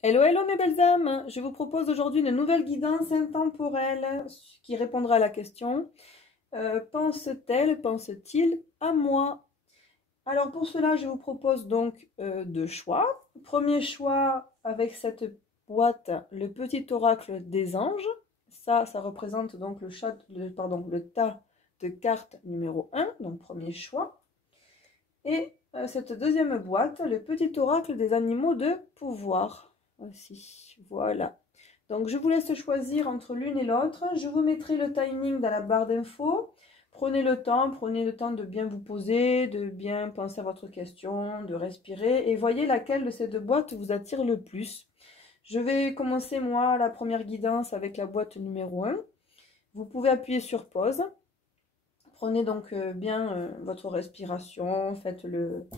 Hello, hello mes belles âmes! Je vous propose aujourd'hui une nouvelle guidance intemporelle qui répondra à la question pense-t-elle, pense-t-il à moi? Alors pour cela, je vous propose donc deux choix. Premier choix avec cette boîte, le petit oracle des anges. Ça représente donc le tas de cartes numéro 1, donc premier choix. Et cette deuxième boîte, le petit oracle des animaux de pouvoir. Voici, voilà. Donc je vous laisse choisir entre l'une et l'autre. Je vous mettrai le timing dans la barre d'infos. Prenez le temps de bien vous poser, de bien penser à votre question, de respirer et voyez laquelle de ces deux boîtes vous attire le plus. Je vais commencer moi la première guidance avec la boîte numéro 1. Vous pouvez appuyer sur pause. Prenez donc bien votre respiration, faites le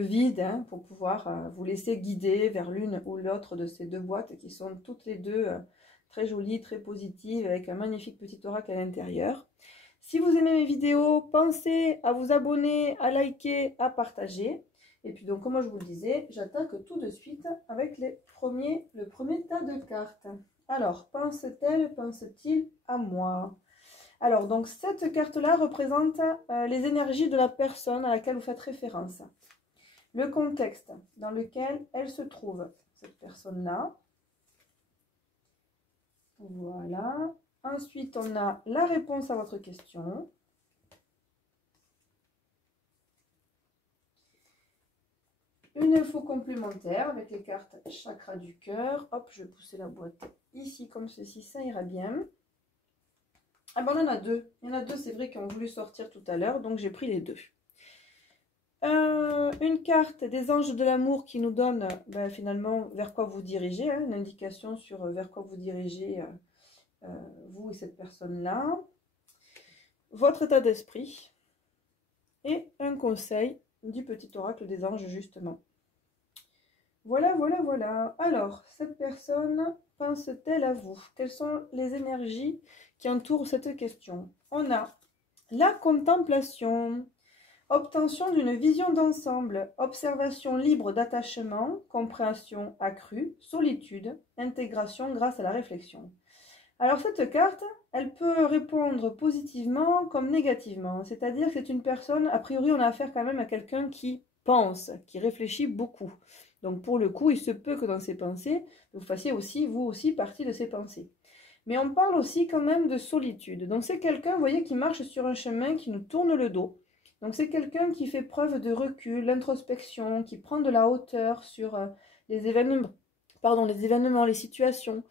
vide hein, pour pouvoir vous laisser guider vers l'une ou l'autre de ces deux boîtes qui sont toutes les deux très jolies, très positives, avec un magnifique petit oracle à l'intérieur. Si vous aimez mes vidéos, pensez à vous abonner, à liker, à partager. Et puis donc, comme je vous le disais, j'attaque tout de suite avec le premier tas de cartes. Alors, pense-t-elle, pense-t-il à moi? Alors, donc cette carte-là représente les énergies de la personne à laquelle vous faites référence. Le contexte dans lequel elle se trouve, cette personne-là. Voilà. Ensuite, on a la réponse à votre question. Une info complémentaire avec les cartes chakra du cœur. Hop, je vais pousser la boîte ici comme ceci, ça ira bien. Ah ben on en a deux. Il y en a deux, c'est vrai, qui ont voulu sortir tout à l'heure, donc j'ai pris les deux. Une carte des anges de l'amour qui nous donne finalement vers quoi vous dirigez, hein, une indication sur vers quoi vous dirigez vous et cette personne-là. Votre état d'esprit et un conseil du petit oracle des anges justement. Voilà, voilà, voilà. Alors, cette personne pense-t-elle à vous? Quelles sont les énergies qui entourent cette question? On a la contemplation, obtention d'une vision d'ensemble, observation libre d'attachement, compréhension accrue, solitude, intégration grâce à la réflexion. Alors cette carte, elle peut répondre positivement comme négativement, c'est-à-dire que c'est une personne, a priori on a affaire quand même à quelqu'un qui pense, qui réfléchit beaucoup. Donc pour le coup, il se peut que dans ses pensées, vous fassiez aussi, vous aussi, partie de ses pensées. Mais on parle aussi quand même de solitude. Donc c'est quelqu'un, vous voyez, qui marche sur un chemin qui nous tourne le dos. Donc c'est quelqu'un qui fait preuve de recul, d'introspection, qui prend de la hauteur sur les événements, les situations.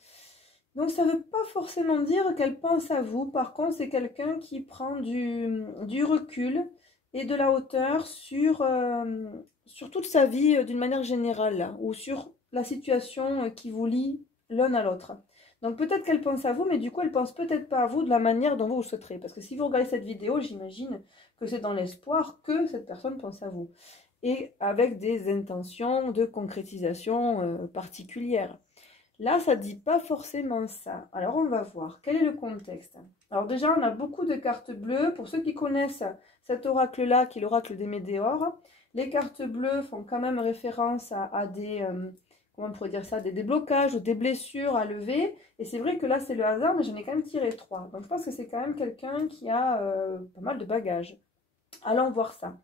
Donc ça ne veut pas forcément dire qu'elle pense à vous. Par contre, c'est quelqu'un qui prend du recul et de la hauteur sur toute sa vie d'une manière générale, là, ou sur la situation qui vous lie l'un à l'autre. Donc peut-être qu'elle pense à vous, mais du coup, elle pense peut-être pas à vous de la manière dont vous vous souhaiterez. Parce que si vous regardez cette vidéo, j'imagine que c'est dans l'espoir que cette personne pense à vous. Et avec des intentions de concrétisation particulières. Là, ça ne dit pas forcément ça. Alors, on va voir. Quel est le contexte? Alors déjà, on a beaucoup de cartes bleues. Pour ceux qui connaissent cet oracle-là, qui est l'oracle des météores, les cartes bleues font quand même référence à des, comment on pourrait dire ça, des déblocages ou des blessures à lever. Et c'est vrai que là, c'est le hasard, mais j'en ai quand même tiré 3. Donc, je pense que c'est quand même quelqu'un qui a pas mal de bagages. Allons voir ça.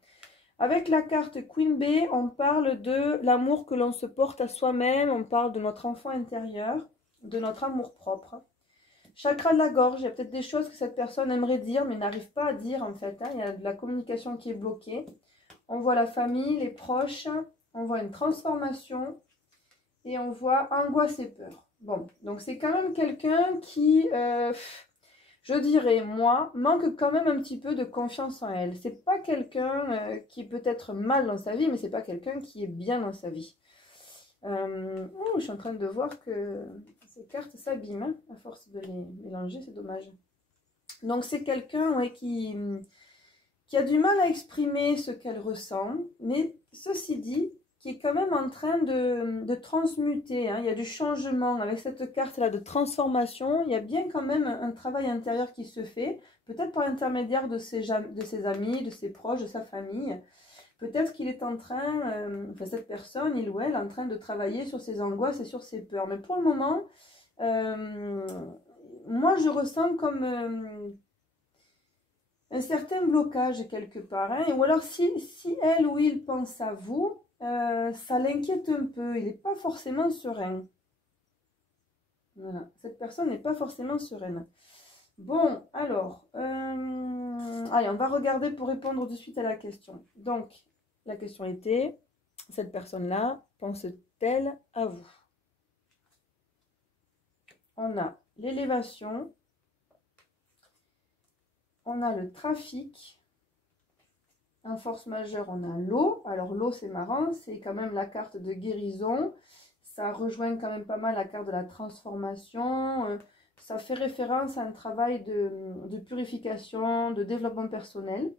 Avec la carte Queen Bee, on parle de l'amour que l'on se porte à soi-même, on parle de notre enfant intérieur, de notre amour propre. Chakra de la gorge, il y a peut-être des choses que cette personne aimerait dire, mais n'arrive pas à dire en fait. Hein. Il y a de la communication qui est bloquée. On voit la famille, les proches, on voit une transformation et on voit angoisse et peur. Bon, donc c'est quand même quelqu'un qui... je dirais, moi, manque quand même un petit peu de confiance en elle. C'est pas quelqu'un qui est peut-être mal dans sa vie, mais c'est pas quelqu'un qui est bien dans sa vie. Je suis en train de voir que ces cartes s'abîment, hein, à force de les mélanger, c'est dommage. Donc c'est quelqu'un ouais, qui a du mal à exprimer ce qu'elle ressent, mais ceci dit, qui est quand même en train de transmuter. Hein. Il y a du changement avec cette carte-là de transformation. Il y a bien quand même un travail intérieur qui se fait, peut-être par l'intermédiaire de ses amis, de ses proches, de sa famille. peut-être qu'il est en train, enfin cette personne, il ou elle, est en train de travailler sur ses angoisses et sur ses peurs. Mais pour le moment, moi je ressens comme un certain blocage quelque part. Hein. Ou alors si elle ou il pense à vous, ça l'inquiète un peu. Il n'est pas forcément serein. Voilà, cette personne n'est pas forcément sereine. Bon, alors, allez, on va regarder pour répondre de suite à la question. Donc, la question était, cette personne-là pense-t-elle à vous? On a l'élévation, on a le trafic, en force majeure, on a l'eau. Alors, l'eau, c'est marrant, c'est quand même la carte de guérison. Ça rejoint quand même pas mal la carte de la transformation. Ça fait référence à un travail de purification, de développement personnel.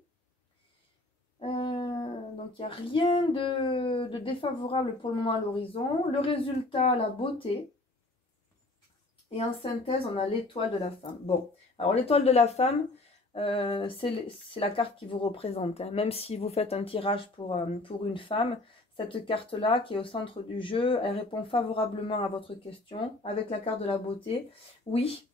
Donc, il n'y a rien de défavorable pour le moment à l'horizon. Le résultat, la beauté. Et en synthèse, on a l'étoile de la femme. Bon, alors l'étoile de la femme, c'est la carte qui vous représente. Hein. Même si vous faites un tirage pour une femme, cette carte-là qui est au centre du jeu, elle répond favorablement à votre question avec la carte de la beauté. Oui,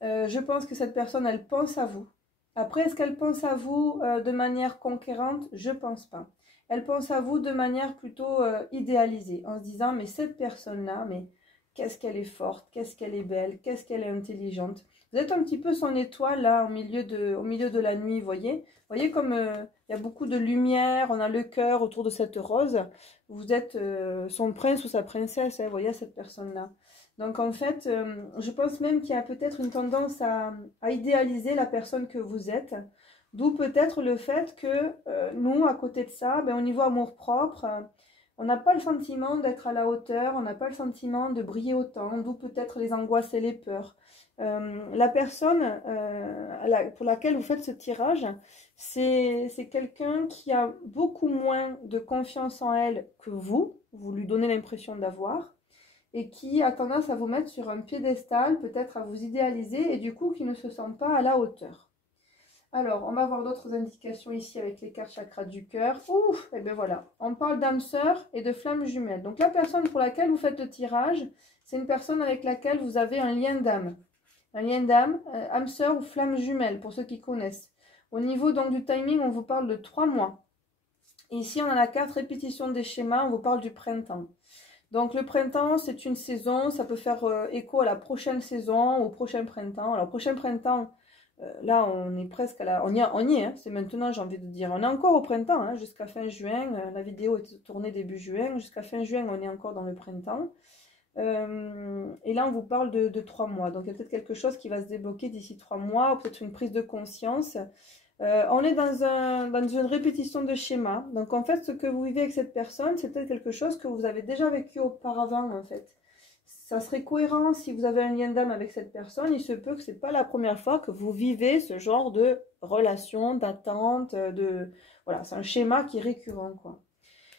je pense que cette personne, elle pense à vous. Après, est-ce qu'elle pense à vous de manière conquérante? Je ne pense pas. Elle pense à vous de manière plutôt idéalisée, en se disant, mais cette personne-là, mais qu'est-ce qu'elle est forte, qu'est-ce qu'elle est belle, qu'est-ce qu'elle est intelligente. Vous êtes un petit peu son étoile, là, au milieu de la nuit, vous voyez? Vous voyez comme il y a beaucoup de lumière, on a le cœur autour de cette rose. Vous êtes son prince ou sa princesse, hein, vous voyez, cette personne-là. Donc en fait, je pense même qu'il y a peut-être une tendance à idéaliser la personne que vous êtes. D'où peut-être le fait que nous, à côté de ça, ben, au niveau amour-propre, on n'a pas le sentiment d'être à la hauteur, on n'a pas le sentiment de briller autant, d'où peut-être les angoisses et les peurs. La personne pour laquelle vous faites ce tirage, c'est quelqu'un qui a beaucoup moins de confiance en elle que vous lui donnez l'impression d'avoir, et qui a tendance à vous mettre sur un piédestal, peut-être à vous idéaliser, et du coup qui ne se sent pas à la hauteur. Alors, on va voir d'autres indications ici avec les cartes chakras du cœur. Ouf, et bien voilà, on parle d'âme sœur et de flamme jumelle. Donc la personne pour laquelle vous faites le tirage, c'est une personne avec laquelle vous avez un lien d'âme. Un lien d'âme, âme sœur ou flamme jumelle, pour ceux qui connaissent. Au niveau donc du timing, on vous parle de 3 mois. Et ici, on a la carte répétition des schémas, on vous parle du printemps. Donc le printemps, c'est une saison, ça peut faire écho à la prochaine saison, au prochain printemps. Alors prochain printemps, là on est presque à la... On y est, hein, c'est maintenant j'ai envie de dire. On est encore au printemps, hein, jusqu'à fin juin. La vidéo est tournée début juin. Jusqu'à fin juin, on est encore dans le printemps. Et là on vous parle de 3 mois. Donc il y a peut-être quelque chose qui va se débloquer d'ici 3 mois, ou peut-être une prise de conscience. On est dans une répétition de schéma. Donc en fait, ce que vous vivez avec cette personne, c'est peut-être quelque chose que vous avez déjà vécu auparavant en fait. Ça serait cohérent si vous avez un lien d'âme avec cette personne. Il se peut que ce n'est pas la première fois que vous vivez ce genre de relation, d'attente, voilà, c'est un schéma qui est récurrent, quoi.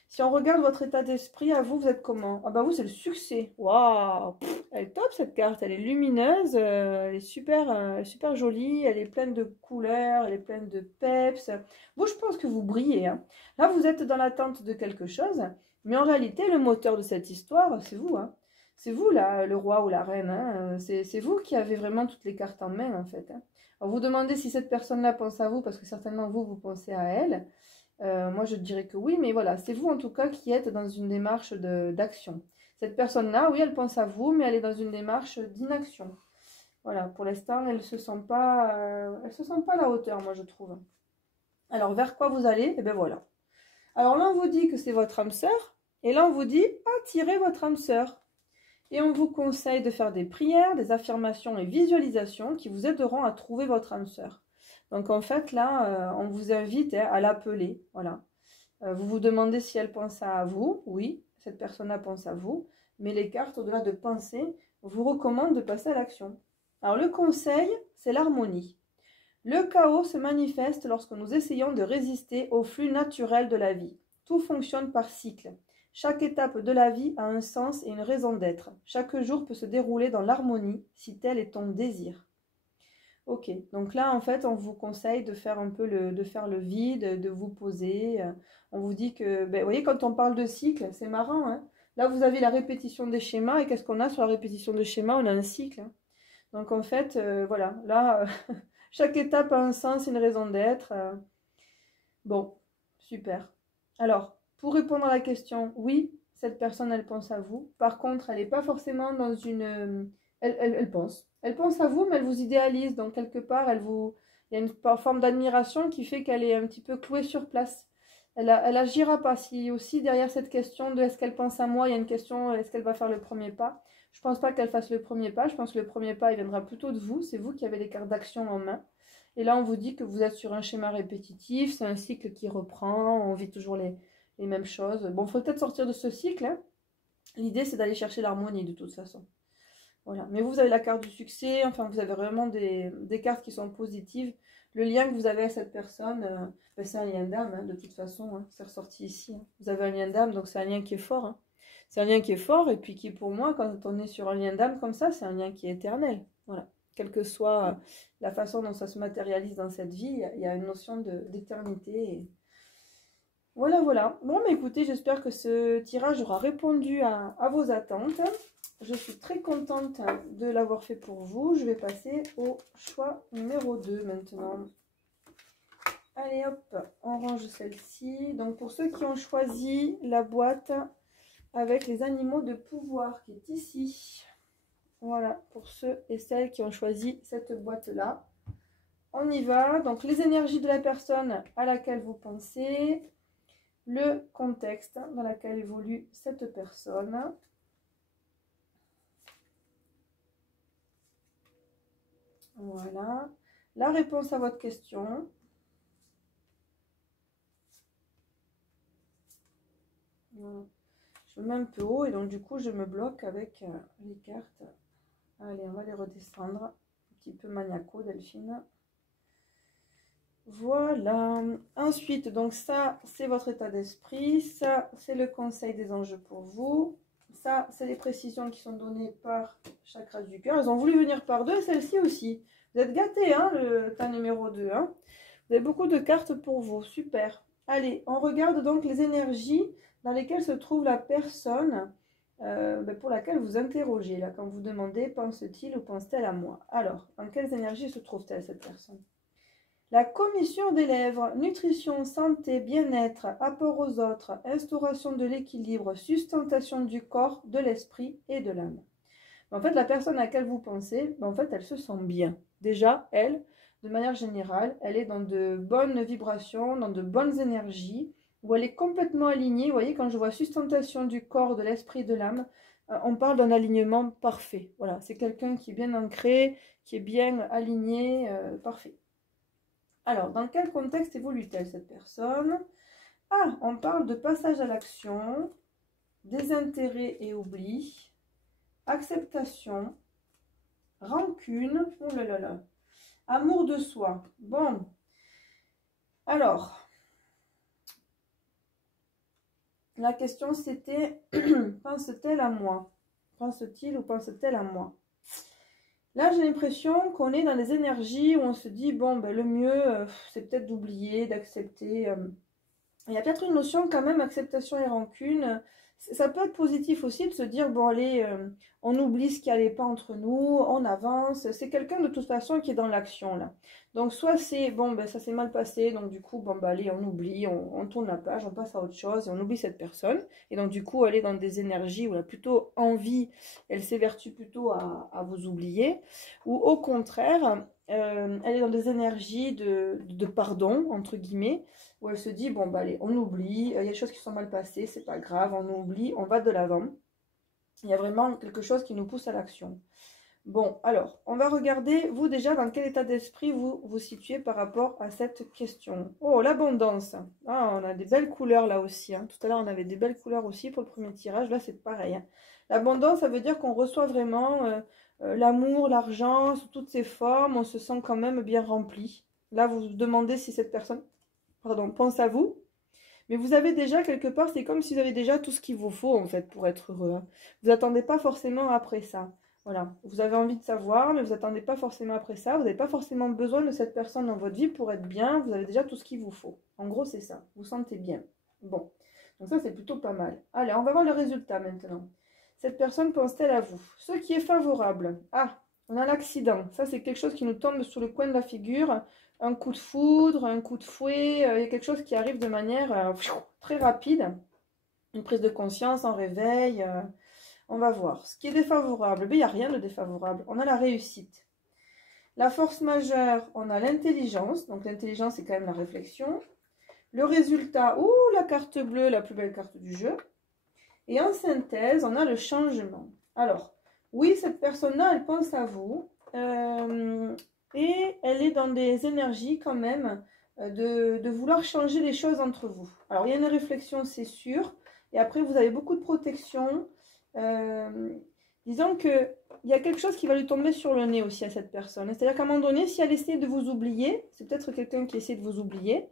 Si on regarde votre état d'esprit, à vous, vous êtes comment? Ah bah vous, c'est le succès. Waouh! Elle est top cette carte, elle est lumineuse, elle est super jolie, elle est pleine de couleurs, elle est pleine de peps. Vous, je pense que vous brillez. Hein. Là, vous êtes dans l'attente de quelque chose, mais en réalité, le moteur de cette histoire, c'est vous. Hein. C'est vous, là, le roi ou la reine. Hein. C'est vous qui avez vraiment toutes les cartes en main, en fait. Hein. Alors, vous demandez si cette personne-là pense à vous, parce que certainement vous pensez à elle. Moi, je dirais que oui, mais voilà, c'est vous en tout cas qui êtes dans une démarche d'action. Cette personne-là, oui, elle pense à vous, mais elle est dans une démarche d'inaction. Voilà, pour l'instant, elle ne se sent pas à la hauteur, moi, je trouve. Alors, vers quoi vous allez? Eh bien, voilà. Alors là, on vous dit que c'est votre âme sœur, et là, on vous dit attirez votre âme sœur. Et on vous conseille de faire des prières, des affirmations et visualisations qui vous aideront à trouver votre âme sœur. Donc en fait, là, on vous invite à l'appeler. Voilà. Vous vous demandez si elle pense à vous. Oui, cette personne-là pense à vous. Mais les cartes, au-delà de penser, vous recommandent de passer à l'action. Alors le conseil, c'est l'harmonie. Le chaos se manifeste lorsque nous essayons de résister au flux naturel de la vie. Tout fonctionne par cycle. Chaque étape de la vie a un sens et une raison d'être. Chaque jour peut se dérouler dans l'harmonie si tel est ton désir. Ok, donc là, en fait, on vous conseille de faire un peu de faire le vide, de vous poser. On vous dit que, ben, vous voyez, quand on parle de cycle, c'est marrant, hein. Là, vous avez la répétition des schémas, et qu'est-ce qu'on a sur la répétition des schémas? On a un cycle, hein. Donc, en fait, voilà, là, chaque étape a un sens, une raison d'être. Bon, super. Alors, pour répondre à la question, oui, cette personne, elle pense à vous. Par contre, elle n'est pas forcément dans une... elle pense. Elle pense à vous, mais elle vous idéalise. Donc, quelque part, il y a une forme d'admiration qui fait qu'elle est un petit peu clouée sur place. Elle agira pas. Si aussi, derrière cette question de est-ce qu'elle pense à moi, il y a une question, est-ce qu'elle va faire le premier pas? Je pense pas qu'elle fasse le premier pas. Je pense que le premier pas, il viendra plutôt de vous. C'est vous qui avez les cartes d'action en main. Et là, on vous dit que vous êtes sur un schéma répétitif, c'est un cycle qui reprend, on vit toujours les mêmes choses. Bon, il faut peut-être sortir de ce cycle, hein. L'idée, c'est d'aller chercher l'harmonie de toute façon. Voilà. Mais vous avez la carte du succès, enfin, vous avez vraiment des cartes qui sont positives. Le lien que vous avez avec cette personne, ben, c'est un lien d'âme, hein, de toute façon, hein. C'est ressorti ici, hein. Vous avez un lien d'âme, donc c'est un lien qui est fort, hein. C'est un lien qui est fort, et puis qui, pour moi, quand on est sur un lien d'âme comme ça, c'est un lien qui est éternel. Voilà. Quelle que soit la façon dont ça se matérialise dans cette vie, il y a une notion d'éternité. Voilà, voilà. Bon, mais écoutez, j'espère que ce tirage aura répondu à vos attentes. Je suis très contente de l'avoir fait pour vous. Je vais passer au choix numéro 2 maintenant. Allez hop, on range celle-ci. Donc pour ceux qui ont choisi la boîte avec les animaux de pouvoir qui est ici. Voilà, pour ceux et celles qui ont choisi cette boîte-là. On y va. Donc, les énergies de la personne à laquelle vous pensez. Le contexte dans lequel évolue cette personne. Voilà. La réponse à votre question. Voilà. Je me mets un peu haut et donc du coup, je me bloque avec les cartes. Allez, on va les redescendre. Un petit peu maniaco, Delphine. Voilà. Ensuite, donc ça, c'est votre état d'esprit. Ça, c'est le conseil des enjeux pour vous. Ça, c'est les précisions qui sont données par chakra du cœur. Elles ont voulu venir par deux, celle-ci aussi. Vous êtes gâtés, hein, le tas numéro 2. Hein. Vous avez beaucoup de cartes pour vous. Super. Allez, on regarde donc les énergies dans lesquelles se trouve la personne pour laquelle vous interrogez. Là, quand vous demandez, pense-t-il ou pense-t-elle à moi? Alors, dans quelles énergies se trouve-t-elle, cette personne? La commission des lèvres, nutrition, santé, bien-être, apport aux autres, instauration de l'équilibre, sustentation du corps, de l'esprit et de l'âme. En fait, la personne à laquelle vous pensez, en fait, elle se sent bien. Déjà, elle, de manière générale, elle est dans de bonnes vibrations, dans de bonnes énergies, où elle est complètement alignée. Vous voyez, quand je vois sustentation du corps, de l'esprit, de l'âme, on parle d'un alignement parfait. Voilà, c'est quelqu'un qui est bien ancré, qui est bien aligné, parfait. Alors, dans quel contexte évolue-t-elle cette personne? Ah, on parle de passage à l'action, désintérêt et oubli, acceptation, rancune, oh là là là, amour de soi. Bon, alors, la question c'était, pense-t-elle à moi? Pense-t-il ou pense-t-elle à moi? Là, j'ai l'impression qu'on est dans des énergies où on se dit, bon, ben, le mieux, c'est peut-être d'oublier, d'accepter. Il y a peut-être une notion quand même, acceptation et rancune. Ça peut être positif aussi de se dire, bon allez, on oublie ce qui n'allait pas entre nous, on avance. C'est quelqu'un de toute façon qui est dans l'action là. Donc soit c'est, bon ben ça s'est mal passé, donc du coup, bon ben allez, on oublie, on tourne la page, on passe à autre chose et on oublie cette personne. Et donc du coup, elle est dans des énergies où elle a plutôt envie, elle s'évertue plutôt à vous oublier. Ou au contraire, elle est dans des énergies de pardon, entre guillemets, où elle se dit, bon, bah allez, on oublie, il y a des choses qui sont mal passées, c'est pas grave, on oublie, on va de l'avant. Il y a vraiment quelque chose qui nous pousse à l'action. Bon, alors, on va regarder, vous déjà, dans quel état d'esprit vous vous situez par rapport à cette question. Oh, l'abondance. Ah, on a des belles couleurs là aussi. Hein. Tout à l'heure, on avait des belles couleurs aussi pour le premier tirage. Là, c'est pareil. Hein. L'abondance, ça veut dire qu'on reçoit vraiment l'amour, l'argent, sous toutes ses formes. On se sent quand même bien rempli. Là, vous vous demandez si cette personne, pardon, pense à vous. Mais vous avez déjà quelque part, c'est comme si vous avez déjà tout ce qu'il vous faut en fait pour être heureux. Hein. Vous n'attendez pas forcément après ça. Voilà, vous avez envie de savoir, mais vous n'attendez pas forcément après ça. Vous n'avez pas forcément besoin de cette personne dans votre vie pour être bien. Vous avez déjà tout ce qu'il vous faut. En gros, c'est ça. Vous vous sentez bien. Bon, donc ça, c'est plutôt pas mal. Allez, on va voir le résultat maintenant. Cette personne pense-t-elle à vous? Ce qui est favorable. Ah, on a l'accident. Ça, c'est quelque chose qui nous tombe sur le coin de la figure. Un coup de foudre, un coup de fouet. Il y a quelque chose qui arrive de manière très rapide. Une prise de conscience, un réveil. On va voir. Ce qui est défavorable, il n'y a rien de défavorable. On a la réussite. La force majeure, on a l'intelligence. Donc l'intelligence, c'est quand même la réflexion. Le résultat, la carte bleue, la plus belle carte du jeu. Et en synthèse, on a le changement. Alors, oui, cette personne-là, elle pense à vous. Et elle est dans des énergies quand même de vouloir changer les choses entre vous. Alors, il y a une réflexion, c'est sûr. Et après, vous avez beaucoup de protection. Disons qu'il y a quelque chose qui va lui tomber sur le nez aussi à cette personne. C'est-à-dire qu'à un moment donné, si elle essaie de vous oublier, c'est peut-être quelqu'un qui essaie de vous oublier,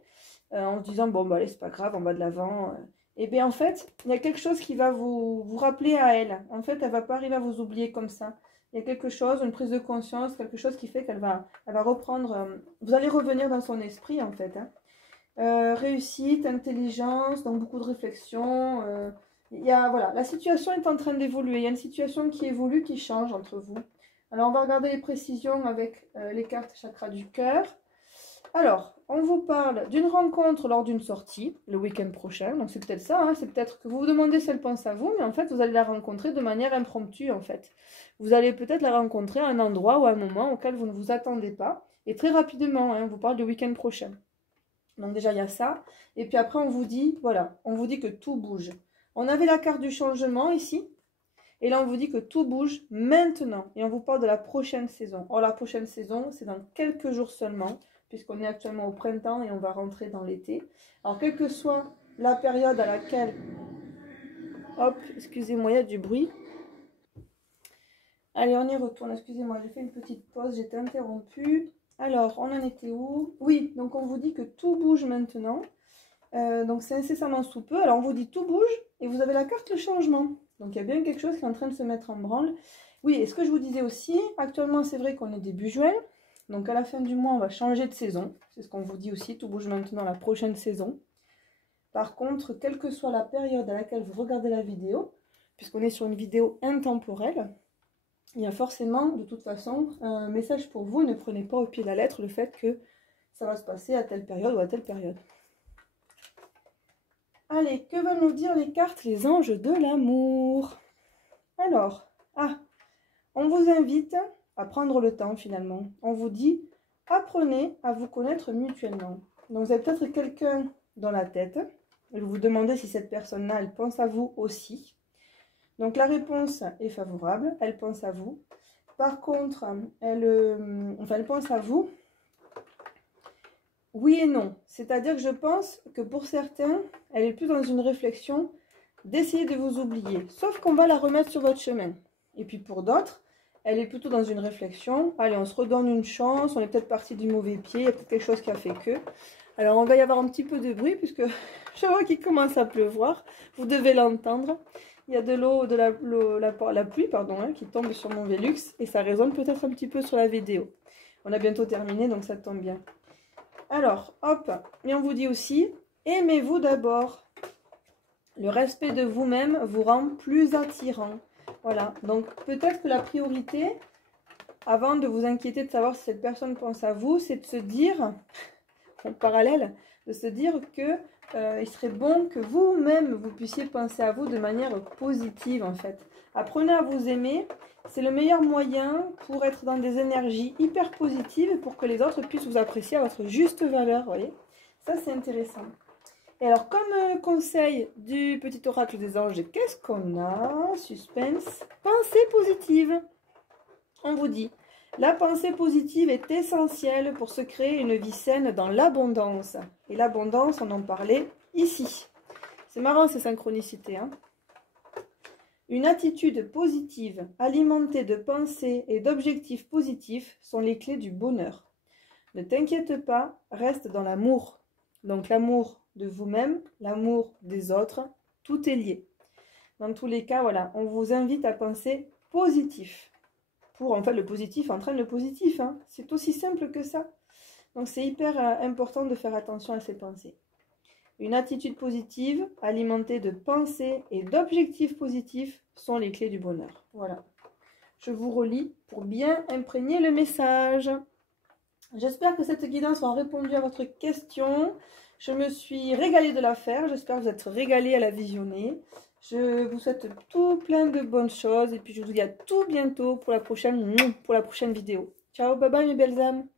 en se disant, bon, bah, allez, c'est pas grave, on va de l'avant. Et bien, en fait, il y a quelque chose qui va vous rappeler à elle. En fait, elle ne va pas arriver à vous oublier comme ça. Il y a quelque chose, une prise de conscience, quelque chose qui fait qu'elle va reprendre... vous allez revenir dans son esprit, en fait. Hein. Réussite, intelligence, donc beaucoup de réflexion. Voilà, la situation est en train d'évoluer. Il y a une situation qui évolue, qui change entre vous. Alors, on va regarder les précisions avec les cartes chakra du cœur. Alors, on vous parle d'une rencontre lors d'une sortie, le week-end prochain. Donc, c'est peut-être ça, hein, c'est peut-être que vous vous demandez si elle pense à vous, mais en fait, vous allez la rencontrer de manière impromptue, en fait. Vous allez peut-être la rencontrer à un endroit ou à un moment auquel vous ne vous attendez pas. Et très rapidement, hein, on vous parle du week-end prochain. Donc, déjà, il y a ça. Et puis après, on vous dit, voilà, on vous dit que tout bouge. On avait la carte du changement ici. Et là, on vous dit que tout bouge maintenant. Et on vous parle de la prochaine saison. Or, la prochaine saison, c'est dans quelques jours seulement, puisqu'on est actuellement au printemps et on va rentrer dans l'été. Alors, quelle que soit la période à laquelle... Hop, excusez-moi, il y a du bruit. Allez, on y retourne. Excusez-moi, j'ai fait une petite pause, j'étais interrompue. Alors, on en était où? Oui, donc on vous dit que tout bouge maintenant. Donc, c'est incessamment sous peu. Alors, on vous dit tout bouge et vous avez la carte le changement. Donc, il y a bien quelque chose qui est en train de se mettre en branle. Oui, et ce que je vous disais aussi, actuellement, c'est vrai qu'on est début juin. Donc, à la fin du mois, on va changer de saison. C'est ce qu'on vous dit aussi, tout bouge maintenant la prochaine saison. Par contre, quelle que soit la période à laquelle vous regardez la vidéo, puisqu'on est sur une vidéo intemporelle, il y a forcément, de toute façon, un message pour vous. Ne prenez pas au pied de la lettre le fait que ça va se passer à telle période ou à telle période. Allez, que vont nous dire les cartes, les anges de l'amour? Alors, on vous invite à prendre le temps finalement. On vous dit, apprenez à vous connaître mutuellement. Donc, vous avez peut-être quelqu'un dans la tête. Vous vous demandez si cette personne-là, elle pense à vous aussi. Donc, la réponse est favorable. Elle pense à vous. Par contre, elle pense à vous. Oui et non. C'est-à-dire que je pense que pour certains, elle est plus dans une réflexion d'essayer de vous oublier. Sauf qu'on va la remettre sur votre chemin. Et puis pour d'autres, elle est plutôt dans une réflexion. Allez, on se redonne une chance. On est peut-être parti du mauvais pied. Il y a peut-être quelque chose qui a fait que. Alors, on va y avoir un petit peu de bruit puisque je vois qu'il commence à pleuvoir. Vous devez l'entendre. Il y a de l'eau, de la pluie, pardon, hein, qui tombe sur mon Velux. Et ça résonne peut-être un petit peu sur la vidéo. On a bientôt terminé, donc ça tombe bien. Alors, hop, et on vous dit aussi, aimez-vous d'abord. Le respect de vous-même vous rend plus attirant. Voilà, donc peut-être que la priorité, avant de vous inquiéter de savoir si cette personne pense à vous, c'est de se dire, en parallèle, de se dire que il serait bon que vous-même, vous puissiez penser à vous de manière positive en fait. Apprenez à vous aimer. C'est le meilleur moyen pour être dans des énergies hyper positives pour que les autres puissent vous apprécier à votre juste valeur, vous voyez. Ça, c'est intéressant. Et alors, comme conseil du petit oracle des anges, qu'est-ce qu'on a? Suspense. Pensée positive. On vous dit, la pensée positive est essentielle pour se créer une vie saine dans l'abondance. Et l'abondance, on en parlait ici. C'est marrant ces synchronicités, hein. Une attitude positive, alimentée de pensées et d'objectifs positifs, sont les clés du bonheur. Ne t'inquiète pas, reste dans l'amour. Donc l'amour de vous-même, l'amour des autres, tout est lié. Dans tous les cas, voilà, on vous invite à penser positif. pour, en fait, le positif entraîne le positif, hein. C'est aussi simple que ça. Donc, c'est hyper important de faire attention à ses pensées. Une attitude positive, alimentée de pensées et d'objectifs positifs, sont les clés du bonheur. Voilà. Je vous relis pour bien imprégner le message. J'espère que cette guidance aura répondu à votre question. Je me suis régalée de la faire. J'espère que vous êtes régalés à la visionner. Je vous souhaite tout plein de bonnes choses. Et puis, je vous dis à tout bientôt pour la prochaine vidéo. Ciao, bye bye mes belles âmes.